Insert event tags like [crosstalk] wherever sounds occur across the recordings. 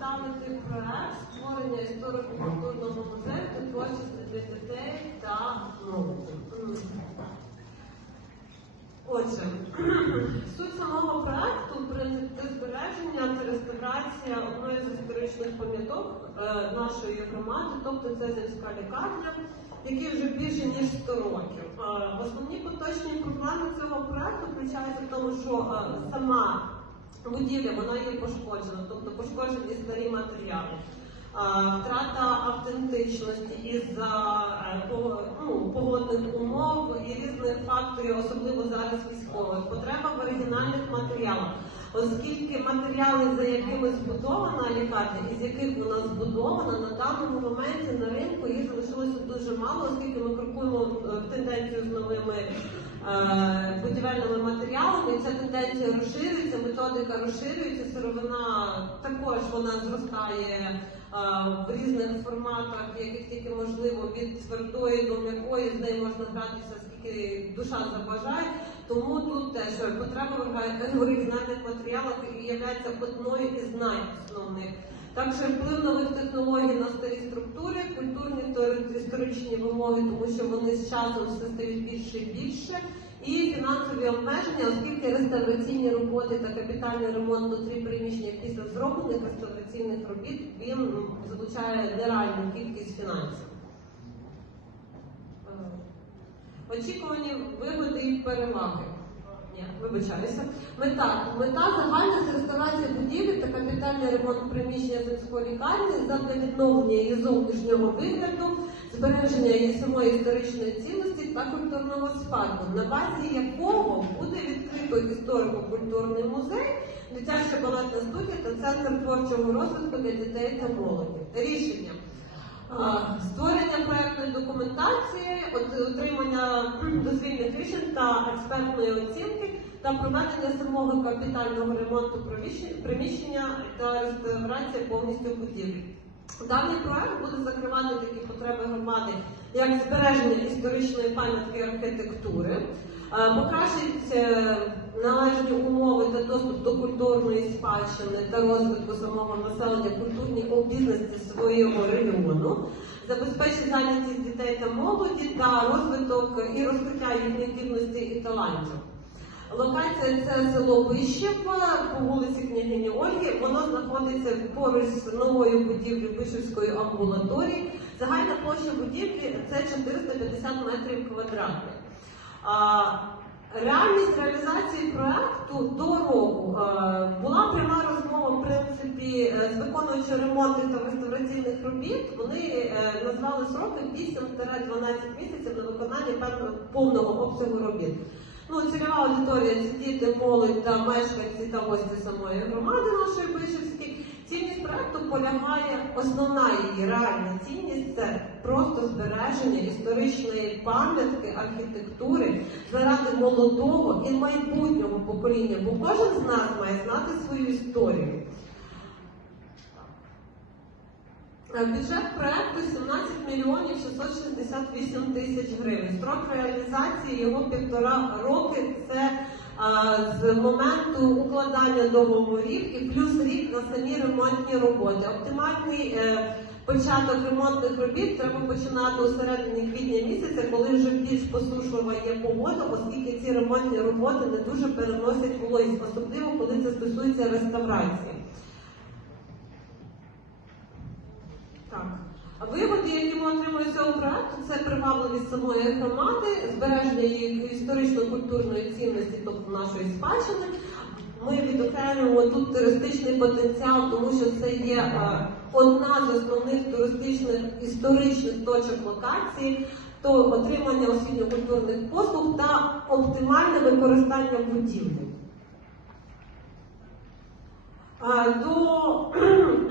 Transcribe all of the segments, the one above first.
представити проект створення історико-культурного музею та творчості для дітей та молоді. Отже, [clears throat] суть самого проекту збереження та реставрація одної з історичних пам'яток е, нашої громади, тобто це земська лікарня, якій вже більше ніж 100 років. Е, Основні поточні проблеми цього проекту включаються в тому, що е, сама будівля вона є пошкоджена, тобто пошкоджені старі матеріали. Втрата автентичності із-за е, ну, погодних умов і різних факторів, особливо зараз військових. Потреба в оригінальних матеріалах, оскільки матеріали, за якими збудована лікарня, і з яких вона збудована, на даному моменті на ринку їх залишилося дуже мало, оскільки ми крокуємо е, в тенденцію з новими е, будівельними ця тенденція розширюється, методика розширюється, сировина також вона зростає е, в різних форматах, яких тільки можливо, від твердої до м'якої, з нею можна гратися скільки душа забажає. Тому тут теж потреба в орга- в оригінальних матеріалах є одною із найосновних. Також вплив нових технологій на старі структури, культурні та історичні вимоги, тому що вони з часом все стають більше і більше. І фінансові обмеження, оскільки реставраційні роботи та капітальний ремонт внутрі приміщення після зроблених реставраційних робіт він залучає нереальну кількість фінансів. Е, Очікувані вигоди і переваги. Ні, вибачаюся. Мета. Мета загальна це реставрація будівлі та капітальний ремонт приміщення земської лікарні задля відновлення її зовнішнього вигляду, збереження її самої історичної цінності та культурного спадку, на базі якого буде відкрито історико-культурний музей, дитяча балетна студія та центр творчого розвитку для дітей та молоді. Рішення. Створення проектної документації, отримання [clears throat] дозвільних рішень та експертної оцінки та проведення самого капітального ремонту приміщення- та реставрація повністю будівлі. Даний проект буде закривати такі потреби громади, як збереження історичної пам'ятки архітектури, е, покращить е, належні умови та доступ до культурної спадщини та розвитку самого населення культурній обізнаності свого регіону, забезпечить зайнятість дітей та молоді та розвиток і розкриття їхніх здібностей і талантів. Локація це село Вищев по вулиці Княгині Ольги. Воно знаходиться поруч з новою будівлею Вишівської амбулаторії. Загальна площа будівлі це 450 метрів квадратних. Реальність реалізації проекту до року Е, була пряма розмова в принципі е, з виконуючи ремонту та реставраційних робіт. Вони е, назвали сроки 8-12 місяців на виконання певного повного обсягу робіт. Ну, цільова аудиторія це діти, молодь та мешканці та гості самої громади нашої Бишівської. Цінність проекту полягає, основна її реальна цінність це просто збереження історичної пам'ятки, архітектури заради молодого і майбутнього покоління, бо кожен з нас має знати свою історію. Е, Бюджет проекту 17 мільйонів 668 тисяч гривень. Строк реалізації його півтора роки. Це а, з моменту укладання договорів і плюс рік на самі ремонтні роботи. Оптимальний е, початок ремонтних робіт треба починати у середині квітня місяця, коли вже більш посушлива є погода, оскільки ці ремонтні роботи не дуже переносять вологість, особливо коли це стосується реставрації. Так. А вигоди, які ми отримуємо з цього проекту, це привабливість самої громади, збереження її історично-культурної цінності, тобто нашої спадщини. Ми відокремлюємо тут туристичний потенціал, тому що це є е, одна з основних туристичних історичних точок локації, то отримання освітньо-культурних послуг та оптимальне використання будівлі. Е, До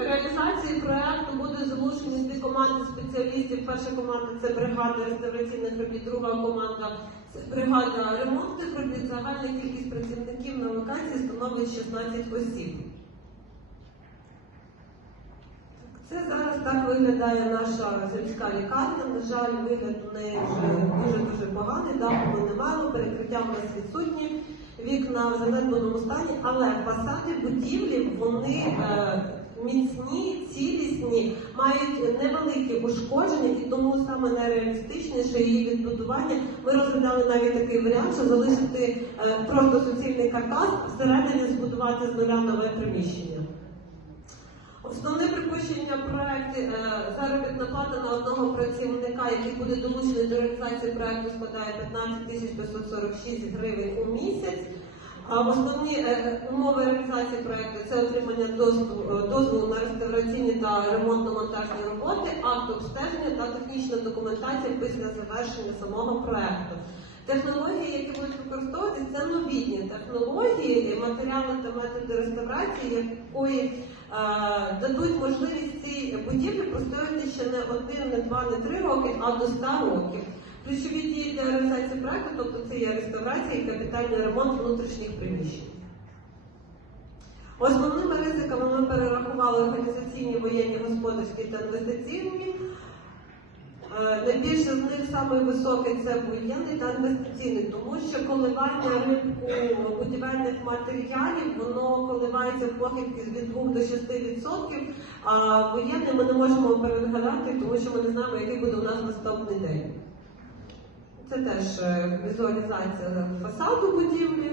реалізації проекту буде залучені дві команди спеціалістів. Перша команда це бригада реставраційних робіт, друга команда це бригада ремонтних робіт. Загальна кількість працівників на локації становить 16 осіб. Це зараз так виглядає наша сільська лікарня. На жаль, вигляд у неї вже дуже дуже поганий, даху немає, перекриття в нас відсутні, вікна в занедбаному стані, але фасади будівлі вони е, міцні, цілісні, мають невеликі ушкодження, і тому саме найреалістичніше її відбудування. Ми розглядали навіть такий варіант, що залишити е, просто суцільний каркас, всередині збудувати з нуля нове приміщення. Основне припущення проекту е, заробітна плата на одного працівника, який буде долучений до реалізації проекту, складає 15 тисяч 546 гривень у місяць. Основні е, умови реалізації проекту це отримання е, дозволу на реставраційні та ремонтно-монтажні роботи, акт обстеження та технічна документація після завершення самого проекту. Технології, які будуть використовуватися, це новітні технології, матеріали та методи реставрації, якої е, дадуть можливість цій будівлі простояти ще не один, не два, не три роки, а до 100 років. Ключові дії для реалізації проекту, тобто це є реставрація і капітальний ремонт внутрішніх приміщень. Основними ризиками ми перерахували організаційні, воєнні, господарські та інвестиційні. Е, Найбільше з них саме високий це воєнний та інвестиційний, тому що коливання ринку будівельних матеріалів воно коливається в похибки від 2 до 6%, а воєнний ми не можемо передгадати, тому що ми не знаємо, який буде у нас наступний день. Це теж е, візуалізація фасаду будівлі.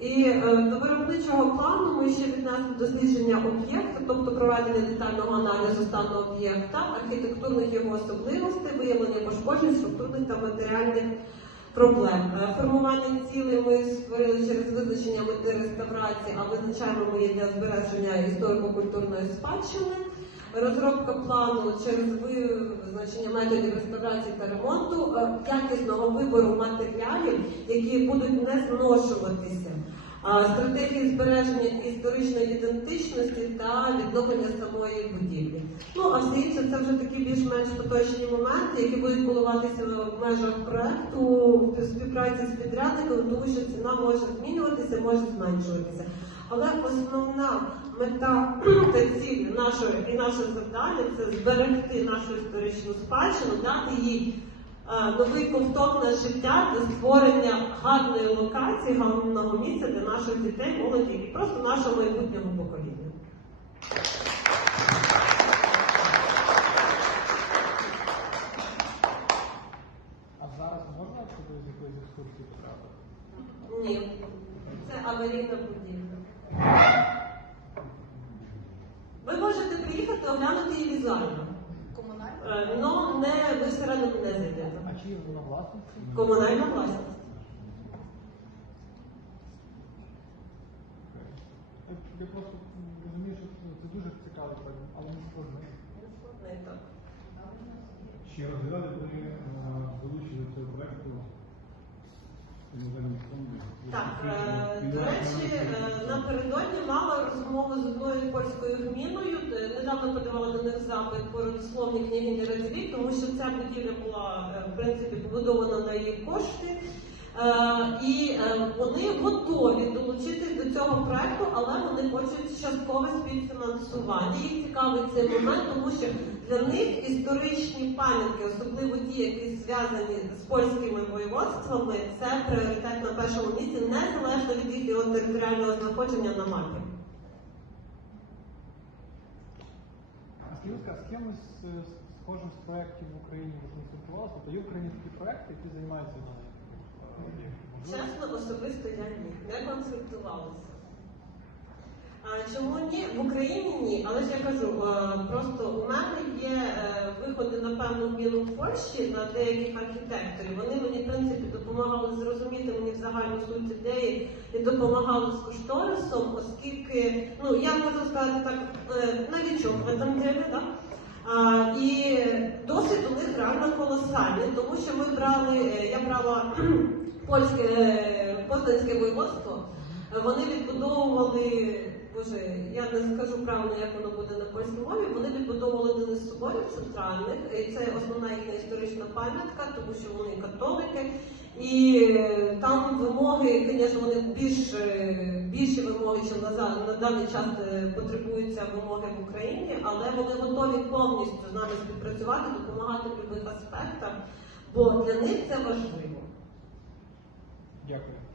І е, до виробничого плану ми ще віднесли дослідження об'єкту, тобто проведення детального аналізу стану об'єкта, архітектурних його особливостей, виявлення пошкоджень, структурних та матеріальних проблем. Е, Формування цілей ми створили через визначення мети реставрації, а визначаємо ми є для збереження історико-культурної спадщини. Розробка плану через визначення методів реставрації та ремонту, е, якісного вибору матеріалів, які будуть не зношуватися, стратегії збереження історичної ідентичності та відновлення самої будівлі. Ну а все інше це вже такі більш-менш поточні моменти, які будуть коливатися в межах проекту в співпраці з підрядником, тому що ціна може змінюватися, може зменшуватися. Але основна мета та ціль нашої і наше завдання це зберегти нашу історичну спадщину, дати їй е, новий ковток на життя для створення гарної локації, гарного місця для наших дітей, молоді і просто нашого майбутнього покоління. А зараз можна туди з якоїсь екскурсії потрапити? Ні, це аварійна будівля. Ви можете приїхати візуально. Комунальна? Е, но не ви всередину не зайдете. А чи вона власності? Комунальна власність. Я, просто розумію, що це, дуже цікавий але не складний. Не так. Чи розглядали ви е, цього проекту? Так, до речі, е, напередодні мала розмову з одною польською гміною. Е, Недавно подавала до них запит по книги не Радзивіль, тому що ця будівля була е, в принципі побудована на її кошти. І вони готові долучитись до цього проекту, але вони хочуть часткове співфінансування. Їх цікавить цей момент, тому що для них історичні пам'ятки, особливо ті, які зв'язані з польськими воєводствами, це пріоритет на першому місці, незалежно від їхнього територіального знаходження на мапі. А скажіть, з кимось схожим з проєктів в Україні ви консультувалися? Тобто є українські проекти, які займаються об'єктом? Чесно, особисто я ні, не консультувалася. А чому ні? В Україні ні. Але ж я кажу, просто у мене є е, виходи на певну міну в Польщі на деяких архітекторів. Вони мені, в принципі, допомагали зрозуміти мені в загальну суть ідеї і допомагали з кошторисом, оскільки, ну я можу сказати так, е, новічок в этом ділі, да? І досвід у них реально колосальний, тому що ми брали, е, я брала [clears throat] польське е, Познанське воєводство, вони відбудовували, боже, я не скажу правильно, як воно буде на польській мові. Вони відбудовували один із соборів центральних, і це основна їхня історична пам'ятка, тому що вони католики. І е, там вимоги, звісно, вони більш е, більші вимоги, що на, на даний час е, потребуються вимоги в Україні, але вони готові повністю з нами співпрацювати, допомагати в будь-яких аспектах, бо для них це важливо. Дякую.